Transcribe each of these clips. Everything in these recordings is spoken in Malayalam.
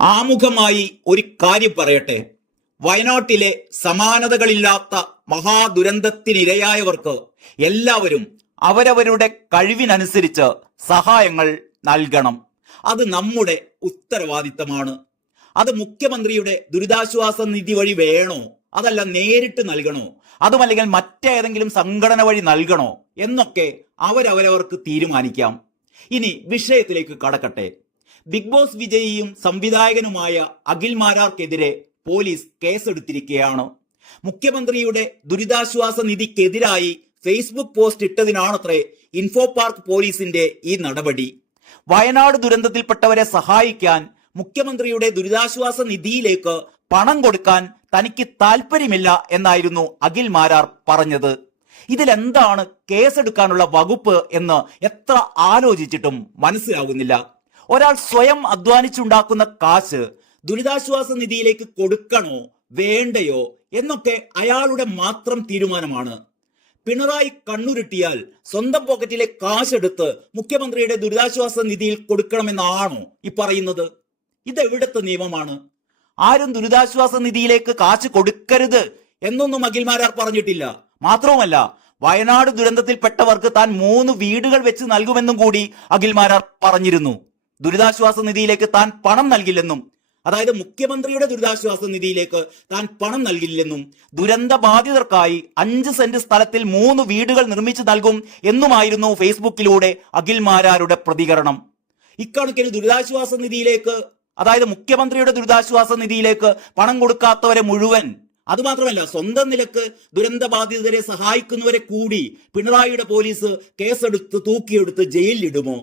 ആമുഖമായി ഒരു കാര്യം പറയട്ടെ. വയനാട്ടിലെ സമാനതകളില്ലാത്ത മഹാദുരന്തത്തിനിരയായവർക്ക് എല്ലാവരും അവരവരുടെ കഴിവിനനുസരിച്ച് സഹായങ്ങൾ നൽകണം. അത് നമ്മുടെ ഉത്തരവാദിത്തമാണ്. അത് മുഖ്യമന്ത്രിയുടെ ദുരിതാശ്വാസ നിധി വഴി വേണോ? അതല്ല നേരിട്ട് നൽകണോ? അതുമല്ലെങ്കിൽ മറ്റേതെങ്കിലും സംഘടന വഴി നൽകണോ? എന്നൊക്കെ അവരവരവർക്ക് തീരുമാനിക്കാം. ഇനി വിഷയത്തിലേക്ക് കടക്കട്ടെ. ബിഗ് ബോസ് വിജയിയും സംവിധായകനുമായ അഖിൽ മാരാർക്കെതിരെ പോലീസ് കേസെടുത്തിരിക്കുകയാണ്. മുഖ്യമന്ത്രിയുടെ ദുരിതാശ്വാസ നിധിക്കെതിരായി ഫേസ്ബുക്ക് പോസ്റ്റ് ഇട്ടതിനാണത്രേ ഇൻഫോ പാർക്ക് പോലീസിന്റെ ഈ നടപടി. വയനാട് ദുരന്തത്തിൽപ്പെട്ടവരെ സഹായിക്കാൻ മുഖ്യമന്ത്രിയുടെ ദുരിതാശ്വാസ നിധിയിലേക്ക് പണം കൊടുക്കാൻ തനിക്ക് താല്പര്യമില്ല എന്നായിരുന്നു അഖിൽ മാരാർ പറഞ്ഞത്. ഇതിലെന്താണ് കേസെടുക്കാനുള്ള വകുപ്പ് എന്ന് എത്ര ആലോചിച്ചിട്ടും മനസ്സിലാകുന്നില്ല ഒരാൾ സ്വയം അധ്വാനിച്ചുണ്ടാക്കുന്ന കാശ് ദുരിതാശ്വാസ നിധിയിലേക്ക് കൊടുക്കണോ വേണ്ടയോ എന്നൊക്കെ അയാളുടെ മാത്രം തീരുമാനമാണ്. പിണറായി കണ്ണുരുട്ടിയാൽ സ്വന്തം പോക്കറ്റിലെ കാശെടുത്ത് മുഖ്യമന്ത്രിയുടെ ദുരിതാശ്വാസ നിധിയിൽ കൊടുക്കണമെന്നാണോ ഈ പറയുന്നത്? ഇതെവിടത്തെ നിയമമാണ്? ആരും ദുരിതാശ്വാസ നിധിയിലേക്ക് കാശ് കൊടുക്കരുത് എന്നൊന്നും അഖിൽമാരാർ പറഞ്ഞിട്ടില്ല. മാത്രവുമല്ല വയനാട് ദുരന്തത്തിൽപ്പെട്ടവർക്ക് താൻ മൂന്ന് വീടുകൾ വെച്ച് നൽകുമെന്നും കൂടി അഖിൽമാരാർ പറഞ്ഞിരുന്നു. ദുരിതാശ്വാസ നിധിയിലേക്ക് താൻ പണം നൽകില്ലെന്നും അതായത് മുഖ്യമന്ത്രിയുടെ ദുരിതാശ്വാസ നിധിയിലേക്ക് താൻ പണം നൽകില്ലെന്നും ദുരന്ത ബാധിതർക്കായി അഞ്ച് സെന്റ് സ്ഥലത്തിൽ മൂന്ന് വീടുകൾ നിർമ്മിച്ചു നൽകും എന്നുമായിരുന്നു ഫേസ്ബുക്കിലൂടെ അഖിൽമാരാരുടെ പ്രതികരണം. ഇക്കണക്കിന് ദുരിതാശ്വാസ നിധിയിലേക്ക് അതായത് മുഖ്യമന്ത്രിയുടെ ദുരിതാശ്വാസ നിധിയിലേക്ക് പണം കൊടുക്കാത്തവരെ മുഴുവൻ അതുമാത്രമല്ല സ്വന്തം നിലയ്ക്ക് ദുരന്ത ബാധിതരെ സഹായിക്കുന്നവരെ കൂടി പിണറായിയുടെ പോലീസ് കേസെടുത്ത് തൂക്കിയെടുത്ത് ജയിലിലിടുമോ?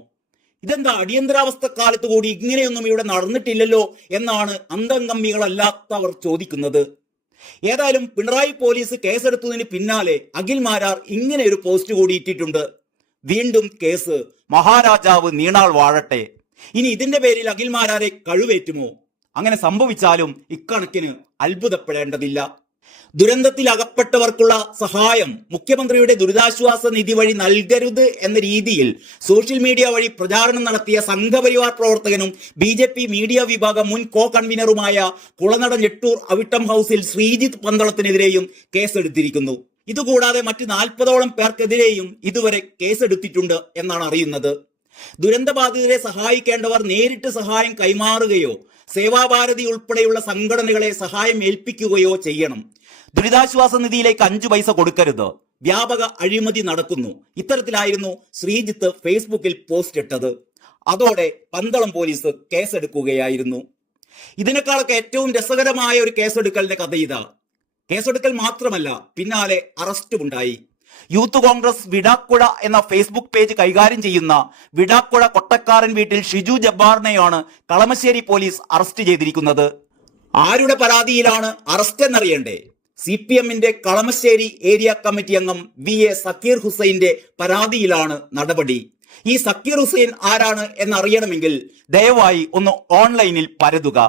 ഇതെന്താ? അടിയന്തരാവസ്ഥ കാലത്ത് കൂടി ഇങ്ങനെയൊന്നും ഇവിടെ നടന്നിട്ടില്ലല്ലോ എന്നാണ് അന്തംഗമ്മികളല്ലാത്തവർ ചോദിക്കുന്നത്. ഏതായാലും പിണറായി പോലീസ് കേസെടുത്തതിന് പിന്നാലെ അഖിൽ മാരാർ ഇങ്ങനെ ഒരു പോസ്റ്റ് കൂടി ഇട്ടിട്ടുണ്ട്. വീണ്ടും കേസ്. മഹാരാജാവ് നീണാൾ വാഴട്ടെ. ഇനി ഇതിന്റെ പേരിൽ അഖിൽ മാരാരെ കഴിവേറ്റുമോ? അങ്ങനെ സംഭവിച്ചാലും ഇക്കണക്കിന് അത്ഭുതപ്പെടേണ്ടതില്ല. ദുരന്തത്തിൽ അകപ്പെട്ടവർക്കുള്ള സഹായം മുഖ്യമന്ത്രിയുടെ ദുരിതാശ്വാസ നിധി വഴി നൽകരുത് എന്ന രീതിയിൽ സോഷ്യൽ മീഡിയ വഴി പ്രചാരണം നടത്തിയ സംഘപരിവാർ പ്രവർത്തകനും ബി ജെ പി മീഡിയ വിഭാഗം മുൻ കോ കൺവീനറുമായ കുളനട ഞെട്ടൂർ അവിട്ടം ഹൗസിൽ ശ്രീജിത്ത് പന്തളത്തിനെതിരെയും കേസെടുത്തിരിക്കുന്നു. ഇതുകൂടാതെ മറ്റ് നാൽപ്പതോളം പേർക്കെതിരെയും ഇതുവരെ കേസെടുത്തിട്ടുണ്ട് എന്നാണ് അറിയുന്നത്. ദുരന്തബാധിതരെ സഹായിക്കേണ്ടവർ നേരിട്ട് സഹായം കൈമാറുകയോ സേവാഭാരതി ഉൾപ്പെടെയുള്ള സംഘടനകളെ സഹായം ഏൽപ്പിക്കുകയോ ചെയ്യണം. ദുരിതാശ്വാസ നിധിയിലേക്ക് അഞ്ചു പൈസ കൊടുക്കരുത്. വ്യാപക അഴിമതി നടക്കുന്നു. ഇത്തരത്തിലായിരുന്നു ശ്രീജിത്ത് ഫേസ്ബുക്കിൽ പോസ്റ്റ് ഇട്ടത്. അതോടെ പന്തളം പോലീസ് കേസെടുക്കുകയായിരുന്നു. ഇതിനേക്കാളൊക്കെ ഏറ്റവും രസകരമായ ഒരു കേസെടുക്കലിന്റെ കഥ ഇതാ. കേസെടുക്കൽ മാത്രമല്ല പിന്നാലെ അറസ്റ്റും ഉണ്ടായി യൂത്ത് കോൺഗ്രസ് വിടാക്കുഴ എന്ന ഫേസ്ബുക്ക് പേജ് കൈകാര്യം ചെയ്യുന്ന വിടാക്കുഴ കൊട്ടക്കാരൻ വീട്ടിൽ ഷിജു ജബ്ബാറിനെയാണ് കളമശ്ശേരി പോലീസ് അറസ്റ്റ് ചെയ്തിരിക്കുന്നത്. ആരുടെ പരാതിയിലാണ് അറസ്റ്റ് എന്നറിയണ്ടേ? സി പി എമ്മിന്റെ കളമശ്ശേരി ഏരിയ കമ്മിറ്റി അംഗം വി എ സക്കീർ ഹുസൈന്റെ പരാതിയിലാണ് നടപടി. ഈ സക്കീർ ഹുസൈൻ ആരാണ് എന്നറിയണമെങ്കിൽ ദയവായി ഒന്ന് ഓൺലൈനിൽ പരതുക.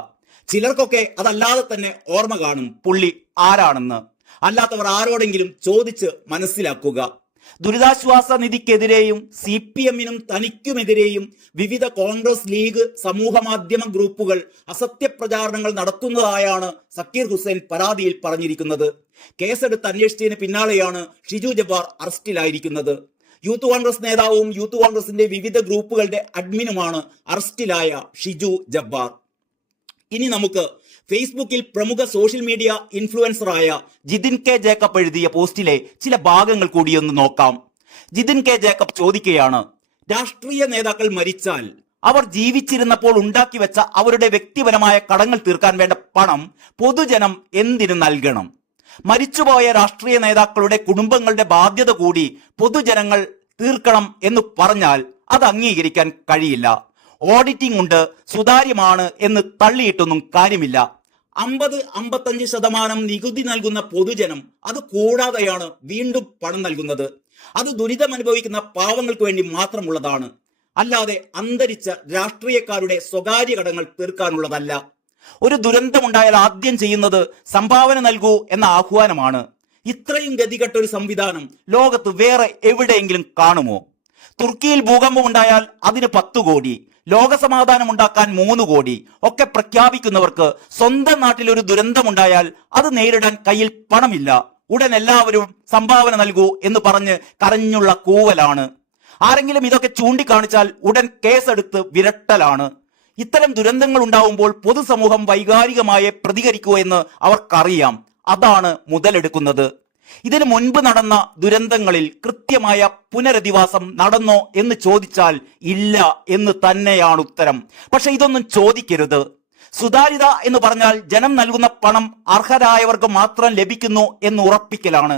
ചിലർക്കൊക്കെ അതല്ലാതെ തന്നെ ഓർമ്മ കാണും പുള്ളി ആരാണെന്ന്. അല്ലാത്തവർ ആരോടെങ്കിലും ചോദിച്ച് മനസ്സിലാക്കുക. ദുരിതാശ്വാസ നിധിക്കെതിരെയും സി പി എമ്മിനും തനിക്കുമെതിരെയും വിവിധ കോൺഗ്രസ് ലീഗ് സമൂഹ മാധ്യമ ഗ്രൂപ്പുകൾ അസത്യപ്രചാരണങ്ങൾ നടത്തുന്നതായാണ് സക്കീർ ഹുസൈൻ പരാതിയിൽ പറഞ്ഞിരിക്കുന്നത്. കേസെടുത്ത് അന്വേഷിച്ചതിന് പിന്നാലെയാണ് ഷിജു ജബ്ബാർ അറസ്റ്റിലായിരിക്കുന്നത്. യൂത്ത് കോൺഗ്രസ് നേതാവും യൂത്ത് കോൺഗ്രസിന്റെ വിവിധ ഗ്രൂപ്പുകളുടെ അഡ്മിനുമാണ് അറസ്റ്റിലായ ഷിജു ജബ്ബാർ. ഇനി നമുക്ക് ഫേസ്ബുക്കിൽ പ്രമുഖ സോഷ്യൽ മീഡിയ ഇൻഫ്ലുവൻസറായ ജിതിൻ കെ ജേക്കബ് എഴുതിയ പോസ്റ്റിലെ ചില ഭാഗങ്ങൾ കൂടിയൊന്ന് നോക്കാം. ജിതിൻ കെ ജേക്കബ് ചോദിക്കുകയാണ് രാഷ്ട്രീയ നേതാക്കൾ മരിച്ചാൽ അവർ ജീവിച്ചിരുന്നപ്പോൾ ഉണ്ടാക്കി വെച്ച അവരുടെ വ്യക്തിപരമായ കടങ്ങൾ തീർക്കാൻ വേണ്ട പണം പൊതുജനം എന്തിനു നൽകണം? മരിച്ചുപോയ രാഷ്ട്രീയ നേതാക്കളുടെ കുടുംബങ്ങളുടെ ബാധ്യത കൂടി പൊതുജനങ്ങൾ തീർക്കണം എന്ന് പറഞ്ഞാൽ അത് അംഗീകരിക്കാൻ കഴിയില്ല. ഓഡിറ്റിംഗ് ഉണ്ട് സുതാര്യമാണ് എന്ന് തള്ളിയിട്ടൊന്നും കാര്യമില്ല. അമ്പത് അമ്പത്തഞ്ച് ശതമാനം നികുതി നൽകുന്ന പൊതുജനം അത് കൂടാതെയാണ് വീണ്ടും പണം നൽകുന്നത്. അത് ദുരിതം അനുഭവിക്കുന്ന പാവങ്ങൾക്ക് വേണ്ടി മാത്രമുള്ളതാണ്. അല്ലാതെ അന്തരിച്ച രാഷ്ട്രീയക്കാരുടെ സ്വകാര്യ കടങ്ങൾ തീർക്കാനുള്ളതല്ല. ഒരു ദുരന്തമുണ്ടായാൽ ആദ്യം ചെയ്യുന്നത് സംഭാവന നൽകൂ എന്ന ആഹ്വാനമാണ്. ഇത്രയും ഗതികെട്ട ഒരു സംവിധാനം ലോകത്ത് വേറെ എവിടെയെങ്കിലും കാണുമോ? തുർക്കിയിൽ ഭൂകമ്പം ഉണ്ടായാൽ അതിന് പത്തു കോടി. ലോകസമാധാനം ഉണ്ടാക്കാൻ മൂന്ന് കോടി ഒക്കെ പ്രഖ്യാപിക്കുന്നവർക്ക് സ്വന്തം നാട്ടിൽ ഒരു ദുരന്തമുണ്ടായാൽ അത് നേരിടാൻ കയ്യിൽ പണമില്ല. ഉടൻ എല്ലാവരും സംഭാവന നൽകൂ എന്ന് പറഞ്ഞ് കരഞ്ഞുള്ള കൂവലാണ്. ആരെങ്കിലും ഇതൊക്കെ ചൂണ്ടിക്കാണിച്ചാൽ ഉടൻ കേസെടുത്ത് വിരട്ടലാണ്. ഇത്തരം ദുരന്തങ്ങൾ ഉണ്ടാവുമ്പോൾ പൊതുസമൂഹം വൈകാരികമായി പ്രതികരിക്കൂ എന്ന് അവർക്കറിയാം. അതാണ് മുതലെടുക്കുന്നത്. ഇതിനു മുൻപ് നടന്ന ദുരന്തങ്ങളിൽ കൃത്യമായ പുനരധിവാസം നടന്നോ എന്ന് ചോദിച്ചാൽ ഇല്ല എന്ന് തന്നെയാണ് ഉത്തരം. പക്ഷെ ഇതൊന്നും ചോദിക്കരുത്. സുതാര്യത എന്ന് പറഞ്ഞാൽ ജനം നൽകുന്ന പണം അർഹരായവർക്ക് മാത്രം ലഭിക്കുന്നു എന്ന് ഉറപ്പിക്കലാണ്.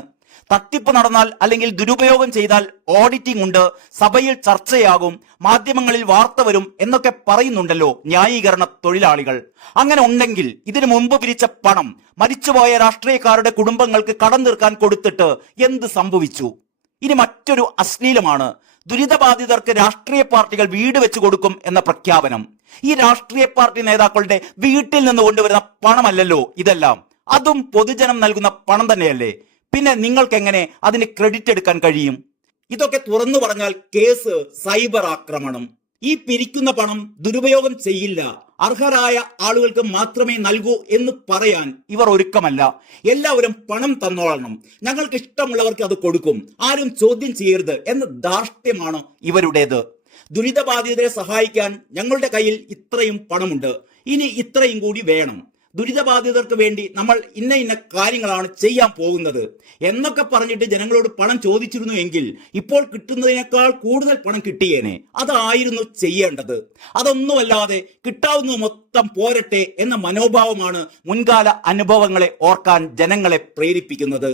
തട്ടിപ്പ് നടന്നാൽ അല്ലെങ്കിൽ ദുരുപയോഗം ചെയ്താൽ ഓഡിറ്റിംഗ് ഉണ്ട് സഭയിൽ ചർച്ചയാകും മാധ്യമങ്ങളിൽ വാർത്ത വരും എന്നൊക്കെ പറയുന്നുണ്ടല്ലോ ന്യായീകരണ തൊഴിലാളികൾ. അങ്ങനെ ഉണ്ടെങ്കിൽ ഇതിനു മുമ്പ് പിരിച്ച പണം മരിച്ചുപോയ രാഷ്ട്രീയക്കാരുടെ കുടുംബങ്ങൾക്ക് കടം തീർക്കാൻ കൊടുത്തിട്ട് എന്ത് സംഭവിച്ചു? ഇനി മറ്റൊരു അശ്ലീലമാണ്. ദുരിതബാധിതർക്ക് രാഷ്ട്രീയ പാർട്ടികൾ വീട് വെച്ചു കൊടുക്കും എന്ന പ്രഖ്യാപനം. ഈ രാഷ്ട്രീയ പാർട്ടി നേതാക്കളുടെ വീട്ടിൽ നിന്ന് കൊണ്ടുവരുന്ന പണമല്ലല്ലോ ഇതെല്ലാം. അതും പൊതുജനം നൽകുന്ന പണം തന്നെയല്ലേ? പിന്നെ നിങ്ങൾക്ക് എങ്ങനെ അതിന് ക്രെഡിറ്റ് എടുക്കാൻ കഴിയും? ഇതൊക്കെ തുറന്നു പറഞ്ഞാൽ കേസ് സൈബർ ആക്രമണം. ഈ പിരിക്കുന്ന പണം ദുരുപയോഗം ചെയ്യില്ല. അർഹരായ ആളുകൾക്ക് മാത്രമേ നൽകൂ എന്ന് പറയാൻ ഇവർ ഒരുക്കമല്ല. എല്ലാവരും പണം തന്നോളണം. ഞങ്ങൾക്ക് ഇഷ്ടമുള്ളവർക്ക് അത് കൊടുക്കും. ആരും ചോദ്യം ചെയ്യരുത് എന്ന ധാർഷ്ട്യമാണ് ഇവരുടേത്. ദുരിതബാധിതരെ സഹായിക്കാൻ ഞങ്ങളുടെ കയ്യിൽ ഇത്രയും പണമുണ്ട്. ഇനി ഇത്രയും കൂടി വേണം. ദുരിതബാധിതർക്ക് വേണ്ടി നമ്മൾ ഇന്ന ഇന്ന കാര്യങ്ങളാണ് ചെയ്യാൻ പോകുന്നത് എന്നൊക്കെ പറഞ്ഞിട്ട് ജനങ്ങളോട് പണം ചോദിച്ചിരുന്നു എങ്കിൽ ഇപ്പോൾ കിട്ടുന്നതിനേക്കാൾ കൂടുതൽ പണം കിട്ടിയേനെ. അതായിരുന്നു ചെയ്യേണ്ടത്. അതൊന്നുമല്ലാതെ കിട്ടാവുന്ന മൊത്തം പോരട്ടെ എന്ന മനോഭാവമാണ് മുൻകാല അനുഭവങ്ങളെ ഓർക്കാൻ ജനങ്ങളെ പ്രേരിപ്പിക്കുന്നത്.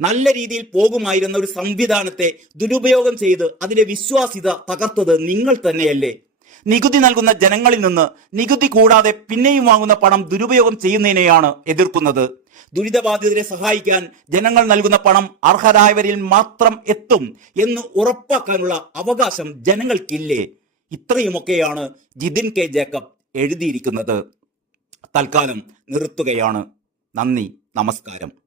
നല്ല രീതിയിൽ പോകുമായിരുന്ന ഒരു സംവിധാനത്തെ ദുരുപയോഗം ചെയ്ത് അതിന്റെ വിശ്വാസ്യത തകർത്തത് നിങ്ങൾ തന്നെയല്ലേ? നികുതി നൽകുന്ന ജനങ്ങളിൽ നിന്ന് നികുതി കൂടാതെ പിന്നെയും വാങ്ങുന്ന പണം ദുരുപയോഗം ചെയ്യുന്നതിനെയാണ് എതിർക്കുന്നത്. ദുരിതബാധിതരെ സഹായിക്കാൻ ജനങ്ങൾ നൽകുന്ന പണം അർഹരായവരിൽ മാത്രം എത്തും എന്ന് ഉറപ്പാക്കാനുള്ള അവകാശം ജനങ്ങൾക്കില്ലേ? ഇത്രയുമൊക്കെയാണ് ജിതിൻ കെ ജേക്കബ് എഴുതിയിരിക്കുന്നത്. തൽക്കാലം നിർത്തുകയാണ്. നന്ദി. നമസ്കാരം.